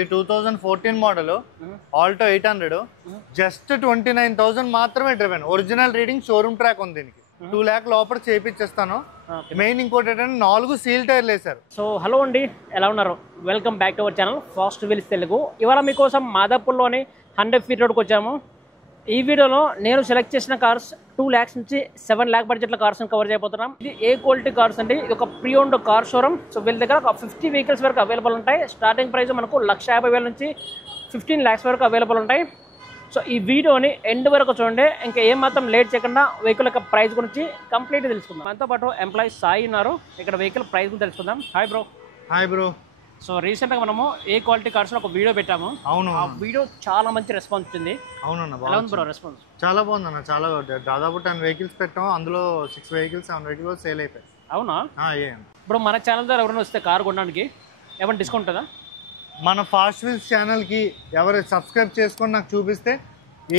2014 model Alto 800 just 29,000 మాత్రమే driven. Original reading showroom track ఉంది. దీనికి 2 lakh లోపల చేయించేస్తాను. మెయిన్ ఇంకోటి ఏంటంటే 4 సీల్ టైర్లు వేశారు. సో హలో అండి, ఎలా ఉన్నారు? Welcome back to our channel fast wheels Telugu. ఇవాళ మీకోసం మాదాపూర్లోని 100 feet రోడ్కి వచ్చాము. ఈ వీడియోలో నేను సెలెక్ట్ చేసిన కార్స్ 2 lakhs నుంచి 7 lakh బడ్జెట్ల కార్స్ కవర్ చేయబోతున్నాం. ఇది ఏ క్వాలిటీ కార్స్ అండి. ఇది ఒక pre owned car showroom. So వీళ్ళ దగ్గర ఒక 50 vehicles వరకు అవైలబుల్ ఉంటాయి. స్టార్టింగ్ ప్రైస్ మనకు 1,50,000 నుంచి 15 lakhs వరకు అవైలబుల్ ఉంటాయి. సో ఈ వీడియోని ఎండ్ వరకు చూడండి. ఇంకా ఏం మాత్రం లేట్ చేయకుండా వెహికల్ యొక్క ప్రైస్ గురించి కంప్లీట్గా తెలుసుకుందాం. మనతో పాటు ఎంప్లాయీ సాయి ఉన్నారు. ఇక్కడ వెహికల్ ప్రైస్ గురించి తెలుసుకుందాం. Hi bro. Hi bro. So రీసెంట్గా మనము ఏ క్వాలిటీ కార్స్ ఒక వీడియో పెట్టాము. అవును, ఆ వీడియో చాలా మంచి రెస్పాన్స్ వచ్చింది. అవునన్నా, ఎలా ఉంది బ్రో రెస్పాన్స్? చాలా బాగుందన్న. చాలా దాదాపు 10 vehicles పెట్టాం. అందులో 6 vehicles 7 vehicles సేల్ అయిపోయాయి. అవునా? ఇప్పుడు మన ఛానల్ ద్వారా ఎవరైనా వస్తే కార్ కొనడానికి ఏమైనా డిస్కౌంట్ ఉంటుందా? మన ఫాస్ట్ వీల్స్ ఛానల్కి ఎవరు సబ్స్క్రైబ్ చేసుకొని నాకు చూపిస్తే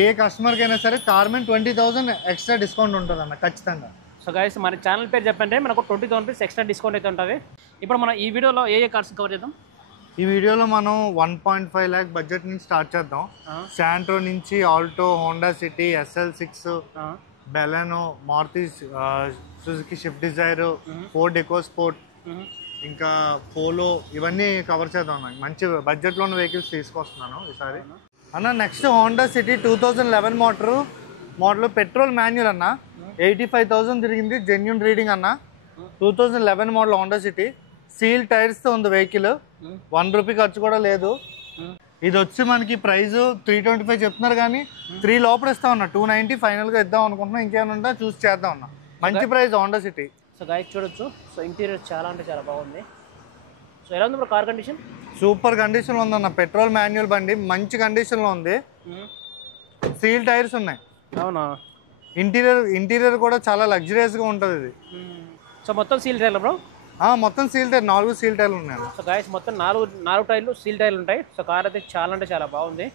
ఏ కస్టమర్కి అయినా సరే కార్ మీద 20,000 ఎక్స్ట్రా డిస్కౌంట్ ఉంటుంది అన్న, ఖచ్చితంగా. సో గైస్, మన ఛానల్ పేరు చెప్పండి, మనకు 20,000 రూపీస్ ఎక్స్ట్రా డిస్కౌంట్ అయితే ఉంటుంది. ఇప్పుడు మనం ఈ వీడియోలో ఏ కార్స్ కవర్ చేద్దాం? ఈ వీడియోలో మనం 1.5 lakh బడ్జెట్ నుంచి స్టార్ట్ చేద్దాం. శాంట్రో నుంచి Alto, Honda City, SL6, Baleno, Maruti Suzuki Swift Dzire, Ford EcoSport, ఇంకా పోలో, ఇవన్నీ కవర్ చేద్దాం. మంచి బడ్జెట్లో ఉన్న వెహికల్స్ తీసుకొస్తున్నాను ఈసారి అన్న. Next Honda City 2011 model petrol manual అన్న. 85,000 తిరిగింది, జెన్యున్ రీడింగ్ అన్న. 2011 మోడల్ హోండా సిటీ, సీల్ టైర్స్తో ఉంది వెహికల్. 1 రూపీ ఖర్చు కూడా లేదు. ఇది వచ్చి మనకి ప్రైస్ 325 చెప్తున్నారు, కానీ 3 లోపల ఇస్తాం అన్న. 290 ఫైనల్గా ఇద్దాం అనుకుంటున్నాం. ఇంకేమైనా ఉంటే చూసి చేద్దాం అన్న. మంచి price Honda city. So guys చూడొచ్చు. సో ఇంటీరియర్ చాలా అంటే చాలా బాగుంది. సో ఎలా ఉంది ఇప్పుడు కార్ కండిషన్? సూపర్ కండిషన్లో ఉందన్న. పెట్రోల్ మాన్యువల్ బండి మంచి కండిషన్లో ఉంది. సీల్ టైర్స్ ఉన్నాయి. అవునా? ఇంటీరియర్ కూడా చాలా లగ్జరియస్గా ఉంటుంది ఇది. సో మొత్తం సీల్ టైర్లు బ్రో? మొత్తం సీల్ టైర్, 4 సీల్ టైర్లు ఉన్నాయి. సో గైస్ మొత్తం 4 టైర్లు సీల్ టైర్లు ఉంటాయి. సో కార్ అయితే చాలా అంటే చాలా బాగుంది.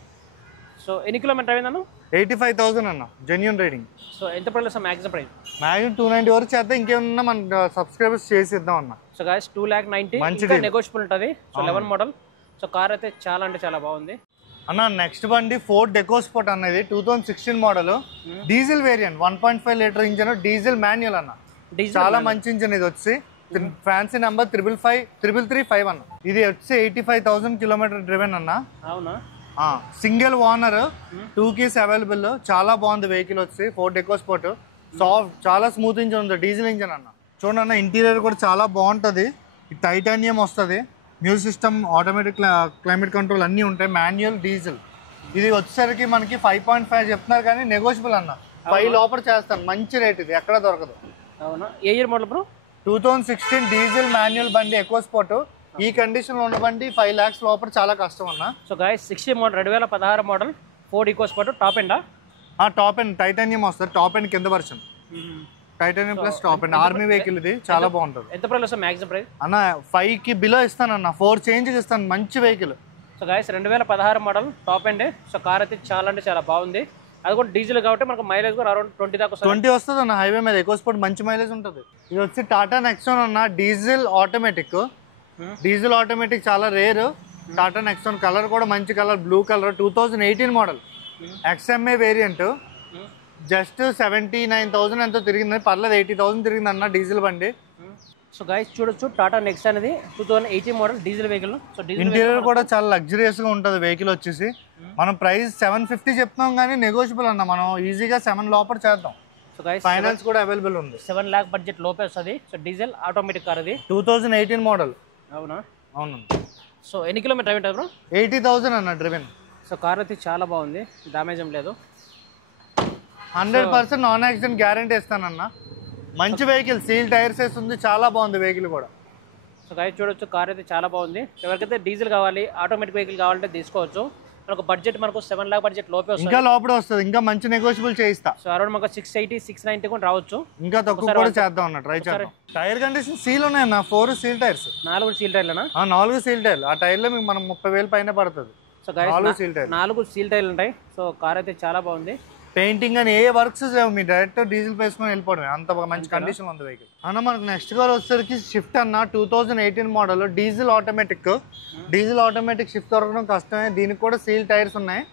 సో ఎన్ని కిలోమీటర్ అయిందన్న? 85,000 అన్న, జెన్యున్ రైడింగ్. సో ఎంత ప్రైస్ మ్యాక్సిమం ప్రైస్? మ్యాక్సిమం 290 వరకు చేద్దాం. ఇంకేమన్నా మన సబ్స్క్రైబర్స్ చేసి ఇద్దాం అన్న. సో గైస్ 2,90,000 నెగోషియబుల్ ఉంటుంది. So 11 model. సో కార్ అయితే చాలా అంటే చాలా బాగుంది అన్న. నెక్స్ట్ బండి ఫోర్డ్ ఎకోస్పోర్ట్ అనేది 2016 model diesel variant, 1.5 litre engine, diesel manual అన్న. చాలా మంచి ఇంజన్. ఇది వచ్చి ఫ్యాన్సీ నెంబర్ 33335 అన్న. ఇది వచ్చి 85,000 కిలోమీటర్ డ్రివెన్ అన్న. అవునా? Single owner, 2 keys available. చాలా బాగుంది వెహికల్ వచ్చి ఫోర్డ్ ఎకోస్పోర్ట్. సాఫ్ట్, చాలా స్మూత్ ఇంజన్ ఉంది, డీజిల్ ఇంజన్ అన్న. చూడండి అన్న, ఇంటీరియర్ కూడా చాలా బాగుంటుంది. టైటానియం వస్తుంది. Music system, automatic climate control అన్నీ ఉంటాయి. Manual, diesel. ఇది వచ్చేసరికి మనకి 5.5 చెప్తున్నారు, కానీ నెగోషియబుల్ అన్న. 5 లోపల చేస్తాను. మంచి రేట్, ఇది ఎక్కడ దొరకదు. అవునా? ఏ year model bro? 2016 diesel manual బండి ఎకోస్పోర్ట్. ఈ కండిషన్ లో ఉన్న బండి 5 lakhs లోపల చాలా కష్టం అన్న. So guys 60 model, 2016 model Ford EcoSport. Top ఎండా? టాప్ ఎండ్ టైటానియం వస్తుంది. టాప్ ఎండ్ కింద version titanium plus top end. Army vehicle ఇది, చాలా బాగుంటుంది. ఎంత ప్రైస్ వస్తుంది మ్యాక్సిమం ప్రైస్ అన్న? 5 కి బిలో ఇస్తాను అన్న. 4 చేంజ్ ఇస్తాను. మంచి vehicle. So guys 2016 model top end. So car అయితే చాలా అంటే చాలా బాగుంది. అది కూడా డీజిల్ కాబట్టి మనకు మైలేజ్ కూడా అరౌండ్ 20 దాకా వస్తుంది. 20 వస్తుంది అన్న. హైవే మీద ఎకోస్పోర్ట్ మంచి మైలేజ్ ఉంటుంది. ఇది వచ్చి టాటా నెక్సాన్ అన్న. Diesel automatic. డీజిల్ ఆటోమేటిక్ చాలా రేర్. టాటా నెక్సాన్ కలర్ కూడా మంచి colour, blue colour. 2018 model XMA variant. Just 79,000 ఎంతో తిరిగింది. పర్లేదు, 80,000 తిరిగింది అన్న డీజిల్ బండి. సో గైస్ చూడొచ్చు, టాటా నెక్సాన్ అనేది 2018 model diesel vehicle. So interior కూడా చాలా లగ్జరియస్ గా ఉంటుంది వెహికల్ వచ్చేసి. మనం ప్రైస్ 750 చెప్తాం, కానీ నెగోషియబుల్ అన్న. మనం ఈజీగా 7 లోపల చేద్దాం. సో గైస్ ఫైనాన్స్ కూడా అవైలబుల్ ఉంది. 7 lakh బడ్జెట్ లోపే వస్తుంది. సో డీజిల్ ఆటోమేటిక్ కార్ అది. 2018 మోడల్. అవునా? అవును. సో ఎన్ని కిలోమీటర్ ఉంటుంది బ్రో? 80,000 అన్న డ్రివెన్. సో కార్ అయితే చాలా బాగుంది, డ్యామేజ్ ఏం లేదు. 100% నాన్ యాక్సిడెంట్ గ్యారంటీ ఇస్తానన్న. మంచి వెహికల్, సీల్ టైర్స్ వేస్తుంది. చాలా బాగుంది వెహికల్ కూడా. సో గైస్ చూడొచ్చు, కార్ అయితే చాలా బాగుంది. ఎవరికైతే డీజిల్ కావాలి, ఆటోమేటిక్ వెహికల్ కావాలంటే తీసుకోవచ్చు. మనకు బడ్జెట్ మనకు 7 lakh బడ్జెట్ లోపే వస్తుంది. ఇంకా లోపల వస్తుంది. ఇంకా మంచి నెగోషియబుల్ చేయిస్తా. సో అరౌండ్ మనకు 680, 690 కూడా రావచ్చు. ఇంకా తక్కువ కూడా చేద్దాం అన్న. ట్రై చేద్దాం. టైర్ కండిషన్ సీల్ ఉన్నాయన్న. 4 సీల్ టైర్స్. 4 సీల్ టైర్లేనా? 4 సీల్ టైర్లు. ఆ టైర్లో మీకు మనం 30,000 పైన పడుతుంది. సో గైస్ 4 సీల్ టైర్లు ఉంటాయి. సో కార్ అయితే చాలా బాగుంది. పెయింటింగ్ అని ఏ వర్క్స్ లేవు, మీరు డైరెక్ట్ డీజిల్ వేసుకొని వెళ్ళిపోవడం, అంత మంచి కండిషన్ ఉంది వెహికల్ అన్న. మనకు నెక్స్ట్ కార్ వచ్చేసరికి షిఫ్ట్ అన్న 2018 model diesel automatic. Diesel automatic shift దొరకడం కష్టమే, దీనికి కూడా సీల్ టైర్స్ ఉన్నాయి.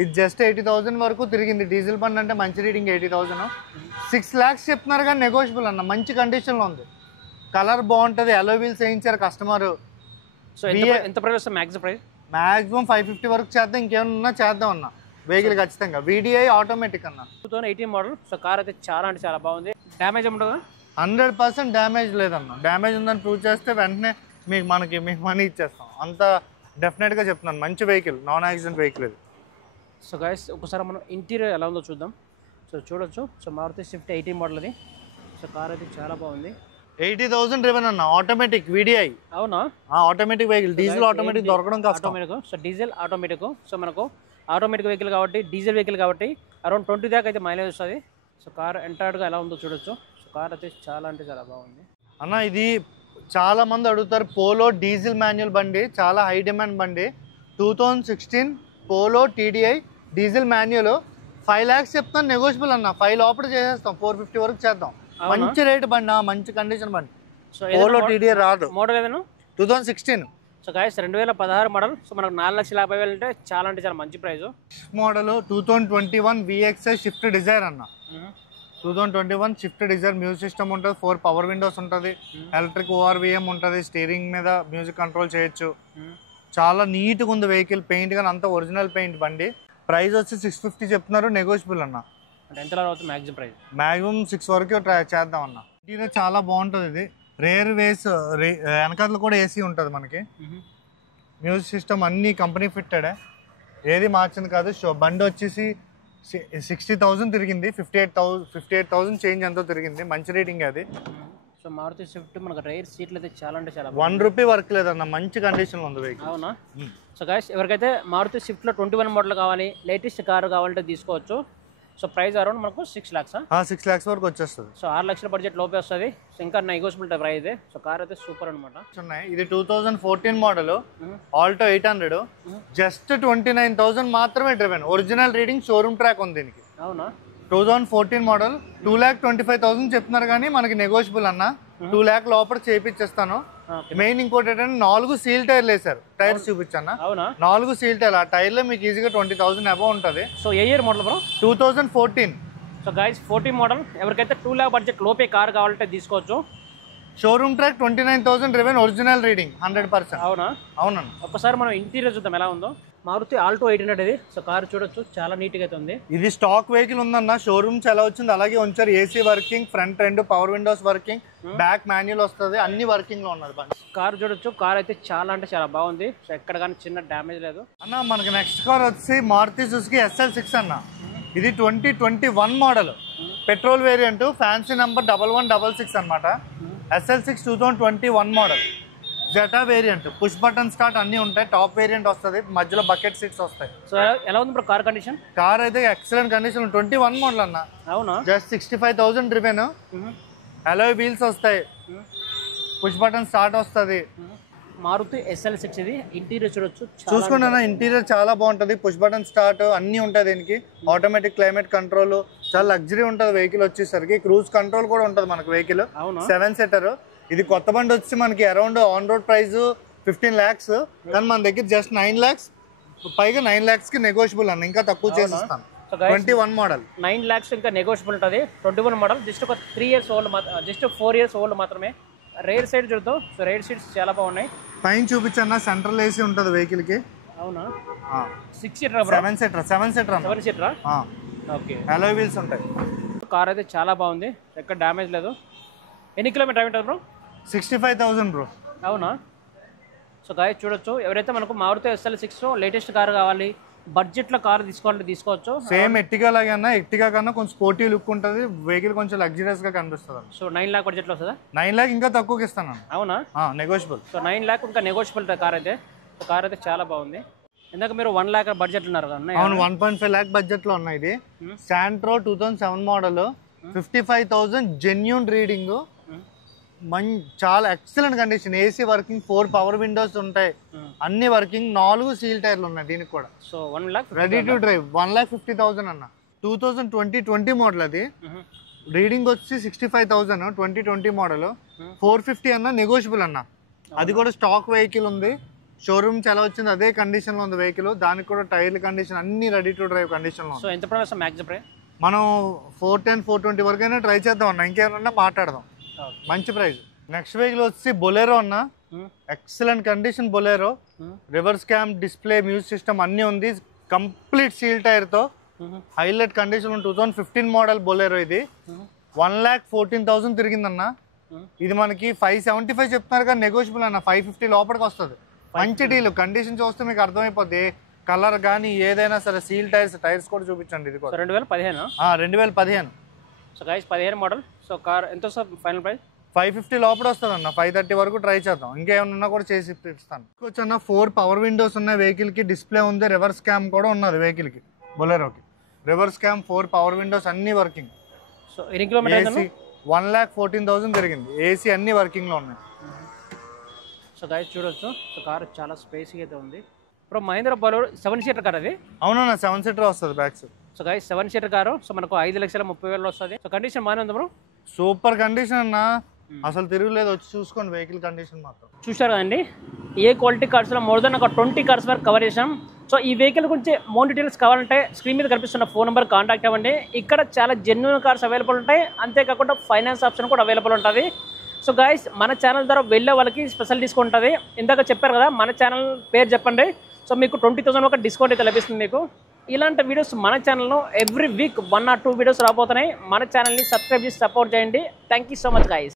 ఇది జస్ట్ 80,000 వరకు తిరిగింది. డీజిల్ బండి అంటే మంచి రీడింగ్ 80,000. 6 lakhs చెప్తున్నారు కానీ నెగోషియబుల్ అన్న, మంచి కండిషన్లో ఉంది. కలర్ బాగుంటుంది, అలో వీల్స్ వేయించారు కస్టమర్. సో ఎంత ప్రైస్ మ్యాక్సిమం ప్రైస్? మ్యాక్సిమం 550 వరకు చేద్దాం, ఇంకేమన్నా చేద్దాం అన్న వెహికల్ ఖచ్చితంగా. VDI ఆటోమేటిక్ అన్న, 2018 మోడల్. సో కార్ అయితే చాలా అంటే చాలా బాగుంది. డ్యామేజ్ ఉంటుందా? 100% డ్యామేజ్ లేదన్న. డ్యామేజ్ ఉందని ప్రూవ్ చేస్తే వెంటనే మీకు మనీ ఇచ్చేస్తాం, అంత డెఫినెట్గా చెప్తున్నాను. మంచి వెహికల్, నాన్ యాక్సిడెంట్ వెహికల్ ఇది. సో గైస్ ఒకసారి మనం ఇంటీరియర్ ఎలా ఉందో చూద్దాం. సో చూడొచ్చు. సో మారుతి స్విఫ్ట్ 18 మోడల్ అది. సో కార్ అయితే చాలా బాగుంది. 80,000 డ్రివెన్ అన్న, ఆటోమేటిక్ VDI. అవునా? ఆటోమేటిక్ వెహికల్, డీజిల్ ఆటోమేటిక్ దొరకడం కష్టం. Automatic. So diesel automatic. So మనకు ఆటోమేటిక్ వెహికల్ కాబట్టి, డీజిల్ వెహికల్ కాబట్టి అరౌండ్ 20 దాకా అయితే మైలేజ్ వస్తుంది. సో కార్ ఎంటైర్డ్గా ఎలా ఉందో చూడొచ్చు. సో కార్ అయితే చాలా అంటే చాలా బాగుంది అన్న. ఇది చాలా మంది అడుగుతారు, పోలో డీజిల్ మాన్యువల్ బండి, చాలా హై డిమాండ్ బండి. 2016 polo TDI diesel manual. 5 lakhs చెప్తాను, నెగోషియబుల్ అన్న. 5 లోపల చేసేస్తాం, 450 వరకు చేద్దాం. మంచి రేట్ బండి, మంచి కండిషన్ బండి. సో పోలో TDI రాదు. మోడల్ ఏదైనా 2016. So guys 2016 model. సో మనకు 4,50,000 అంటే చాలా మంచి price. Model 2021 VXI Swift Dzire అన్న. 2021 షిఫ్ట్ డిజైర్, మ్యూజిక్ సిస్టమ్ ఉంటుంది, 4 పవర్ విండోస్ ఉంటుంది, ఎలక్ట్రిక్ ORVM ఉంటుంది, స్టీరింగ్ మీద మ్యూజిక్ కంట్రోల్ చేయొచ్చు. చాలా నీట్గా ఉంది వెహికల్, పెయింట్ కానీ అంతా ఒరిజినల్ పెయింట్ బండి. ప్రైస్ వచ్చి 650 చెప్తున్నారు, నెగోషియబుల్ అన్న. అంటే ఎంత అవుతుంది మ్యాక్సిమం ప్రైస్? మ్యాక్సిమం 6 వరకు ట్రై చేద్దాం అన్న. ఇంటీరియర్ చాలా బాగుంటుంది. ఇది రేర్ వేస్, వెనకాల కూడా AC ఉంటుంది మనకి. మ్యూజిక్ సిస్టమ్ అన్ని కంపెనీ ఫిట్టెడే, ఏది మార్చింది కాదు. బండి వచ్చేసి 60,000 తిరిగింది, 58,000 చేంజ్ ఎంతో తిరిగింది. మంచి రేటింగ్ అది. సో మారుతి స్విఫ్ట్ మనకు రైర్ సీట్లు అయితే చాలా అంటే చాలా 1 రూపీ వర్క్ లేదన్న, మంచి కండిషన్లో ఉంది వెహికల్. అవునా? సో గాయస్ ఎవరికైతే మారుతి స్విఫ్ట్లో 21 మోడల్ కావాలి, లేటెస్ట్ కారు కావాలంటే తీసుకోవచ్చు. సో ప్రైస్ అరౌండ్ మనకు 6 lakhs. 6 lakhs వరకు వచ్చేస్తుంది. సో 6 లక్షల బడ్జెట్ లోపే వస్తుంది. సో ఇంకా నెగోషియబుల్ ప్రైస్ అయితే. సో కార్ అయితే సూపర్ అనమాట. ఇది 2014 మోడల్ ఆల్టో 800, జస్ట్ 29,000 మాత్రమే driven. Original reading, showroom track ఉంది దీనికి. అవునా? 2014 మోడల్ 2,25,000 చెప్తున్నారు కానీ మనకి నెగోషియబుల్ అన్న. 2 lakh లోపల చేయించేస్తాను. మెయిన్ ఇంకోటి ఏంటంటే 4 సీల్ టైర్లు వేసారు. టైర్స్ చూపించన్నా. అవునా? 4 సీల్ టైర్లు. ఆ టైర్లో మీకు ఈజీగా 20,000 అబౌవ్ ఉంటుంది. సో ఏ year model bro? 2014. So guys 14 model. ఎవరికైతే 2 lakh బడ్జెట్ లోపే కార్ కావాలంటే తీసుకోవచ్చు. Showroom track 29,000 driven, original reading 100%. అవునా? అవునన్న. ఒక్కసారి మనం ఇంటీరియర్ చూద్దాం ఎలా ఉందో. మారుతి ఆల్టో 800 ఇది. సో కార్ చూడొచ్చు, చాలా నీట్గా అయితే ఉంది. ఇది స్టాక్ వెహికల్ ఉందన్న. షోరూమ్స్ ఎలా వచ్చింది అలాగే ఉంచారు. AC working, front 2 power Windows working, back manual వస్తుంది, అన్ని వర్కింగ్ లో ఉన్నది బండి. కార్ చూడొచ్చు, కార్ అయితే చాలా అంటే చాలా బాగుంది. సో ఎక్కడ కానీ చిన్న డ్యామేజ్ లేదు అన్న. మనకి నెక్స్ట్ కార్ వచ్చి మారుతి సుజుకి SL6 అన్న. ఇది 2021 model, petrol variant, fancy number 1166 అనమాట. SL6 2021 model, Zeta variant, push button start అన్ని ఉంటాయి. టాప్ వేరియంట్ వస్తుంది, మధ్యలో బకెట్ సీట్స్ వస్తాయి. సో ఎలా ఉంది బ్రో కార్ కండిషన్? కార్ అయితే ఎక్సలెంట్ కండిషన్. 21 మోడల్ అన్న. అవునా? జస్ట్ 65,000 డ్రివెన్, అలోయ్ వీల్స్ వస్తాయి, పుష్ బటన్ స్టార్ట్ వస్తుంది. మారుతి SL6 ఇది. ఇంటీరియర్ చూడొచ్చు, చూసుకున్నా ఇంటీరియర్ చాలా బాగుంటుంది. పుష్ బటన్ స్టార్ట్ అన్ని ఉంటాయి దీనికి. ఆటోమేటిక్ క్లైమేట్ కంట్రోల్, చాలా లగ్జరీ ఉంటుంది వెహికల్ వచ్చేసరికి. క్రూజ్ కంట్రోల్ కూడా ఉంటుంది మనకు వెహికల్. 7 seater. ఇది కొత్త బండి వచ్చి మనకి around on road price 15 lakhs, కానీ మన దగ్గర జస్ట్ 9 lakhs, పైగా 9 lakhs కి నెగోషియబుల్ అన్న. ఇంకా తక్కువ చేసిస్తాను. 21 మోడల్ 9 lakhs ఇంకా నెగోషియబుల్ ఉంటుంది. 21 మోడల్, జస్ట్ ఒక 3 years old, just 4 years old మాత్రమే. రేర్ సైడ్ చూద్దాం. సో రేర్ సీట్స్ చాలా బాగున్నాయి. పైన చూపించన్నా, సెంట్రల్ AC ఉంటుంది వెహికల్ కి. అవునా? 6 seater 7 seater 7 seater అన్న. 7 seater. ఓకే. అలోయ్ వీల్స్ ఉంటాయి. కార్ అయితే చాలా బాగుంది, ఎక్కడ డ్యామేజ్ లేదు. ఎన్ని కిలోమీటర్ డ్రైవ్ ఉంటుంది బ్రో? 65,000 బ్రో. అవునా? సో గాయస్ చూడొచ్చు, ఎవరైతే మనకు మారుతి SL6 లేటెస్ట్ కార్ కావాలి, బడ్జెట్లో కార్ తీసుకోవాలంటే తీసుకోవచ్చు. సేమ్ ఎర్టిగా లాగా, ఎర్టిగా కన్నా కొంచెం స్పోర్టీ లుక్ ఉంటుంది వెహికల్, కొంచెం లగ్జరియస్ గా కనిపిస్తుంది. సో 9 lakh బడ్జెట్లో వస్తుందా? 9 lakh ఇంకా తక్కువకి ఇస్తాను. అవునా? నెగోషియబుల్. సో 9 lakh ఇంకా నెగోషియబుల్ కార్ అయితే. సో కార్ అయితే చాలా బాగుంది. ఇందాక మీరు 1 lakh బడ్జెట్ ఉన్నారు కదా? అవును, 1.5 lakh బడ్జెట్ లో ఉన్నాయి. ఇది శాంట్రో 2007 మోడల్, 55,000 జెన్యూన్ రీడింగ్, చాలా excellent condition. AC working, 4 power Windows ఉంటాయి, అన్ని వర్కింగ్, 4 సీల్ టైర్లు ఉన్నాయి దీనికి కూడా. So 1 lakh ready to drive. 1,50,000 అన్న. 2020 మోడల్ అది. రీడింగ్ వచ్చి 65,000 2020 మోడల్. 450 అన్న నెగోషియబుల్ అన్న. అది కూడా స్టాక్ వెహికల్ ఉంది. షోరూమ్ ఎలా వచ్చింది అదే కండిషన్ లో ఉంది వెహికల్. దానికి కూడా టైర్ల కండిషన్ అన్ని రెడీ టు డ్రైవ్ కండిషన్ లో. సో ఎంత ప్రైస్ మ్యాక్సిమం ప్రైస్? మనం 410 420 వరకు అయినా ట్రై చేద్దాం అన్న. ఇంకేమన్నా మాట్లాడదాం. మంచి ప్రైస్. నెక్స్ట్ వెహికల్ వచ్చి బొలెరో అన్న. Excellent condition Bolero. Reverse cam, display, music system అన్ని ఉంది. కంప్లీట్ సీల్ టైర్ తో హైలైట్ కండిషన్ 2015 మోడల్ బొలెరో. ఇది 1,14,000 తిరిగిందన్న. ఇది మనకి 575 చెప్తున్నారు కానీ నెగోషియబుల్ అన్న. 550 లోపలికి వస్తుంది. మంచి డీల్. కండిషన్ చూస్తే మీకు అర్థమైపోద్ది. కలర్ కానీ ఏదైనా సరే. సీల్ టైర్స్ కూడా చూపించండి. ఇది 2015. So guys 15 model. So car ఎంత వస్తుంది ఫైనల్ ప్రైస్? 550 లోపల వస్తుంది అన్న. 530 వరకు ట్రై చేద్దాం. ఇంకేమన్నా కూడా చేసి ఇస్తాను. వచ్చన్న 4 పవర్ విండోస్ ఉన్నాయి వెహికల్ కి. డిస్ప్లే ఉంది. రివర్స్ క్యామ్ కూడా ఉన్నది వెహికల్ కి. బొలెరోకి రివర్స్ క్యామ్, 4 పవర్ విండోస్ అన్ని వర్కింగ్. సో ఎన్ని కిలోమీటర్స్? 1,14,000 జరిగింది. ఏసీ అన్ని వర్కింగ్ లో ఉన్నాయి. సో గైస్ చూడొచ్చు. సో కార్ చాలా స్పేసీ అయితే ఉంది. ఇప్పుడు మహీంద్రా బొలెరో 7 సీటర్ కార్ అది. అవునన్నా 7 సీటర్ వస్తుంది back side. So guys 7 seater car. So మనకు 5,30,000 వస్తుంది. సో కండిషన్ బాగానే ఉంది బ్రో. సూపర్ కండిషన్ అన్న. అసలు తిరుగులేదు. వచ్చి చూసుకోండి వెహికల్ కండిషన్ మాత్రం. చూశారు కదండి ఏ క్వాలిటీ కార్స్లో మోర్ దెన్ ఒక 20 కార్స్ వరకు కవర్ చేసాం. సో ఈ వెహికల్ గురించి మోర్ డీటెయిల్స్ కావాలంటే స్క్రీన్ మీద కనిపిస్తున్న ఫోన్ నెంబర్ కాంటాక్ట్ అవ్వండి. ఇక్కడ చాలా జెన్యూన్ కార్స్ అవైలబుల్ ఉంటాయి. అంతేకాకుండా ఫైనాన్స్ ఆప్షన్ కూడా అవైలబుల్ ఉంటుంది. సో గాయస్ మన ఛానల్ ద్వారా వెళ్ళే వాళ్ళకి స్పెషల్ డిస్కౌంట్ ఉంటుంది. ఇందాక చెప్పారు కదా మన ఛానల్ పేరు చెప్పండి. సో మీకు 20,000 ఒక డిస్కౌంట్ అయితే లభిస్తుంది మీకు. ఇలాంటి వీడియోస్ మన ఛానల్లో ఎవ్రీ వీక్ 1 or 2 వీడియోస్ రాబోతున్నాయి. మన ఛానల్ని సబ్స్క్రైబ్ చేసి సపోర్ట్ చేయండి. Thank you so much guys.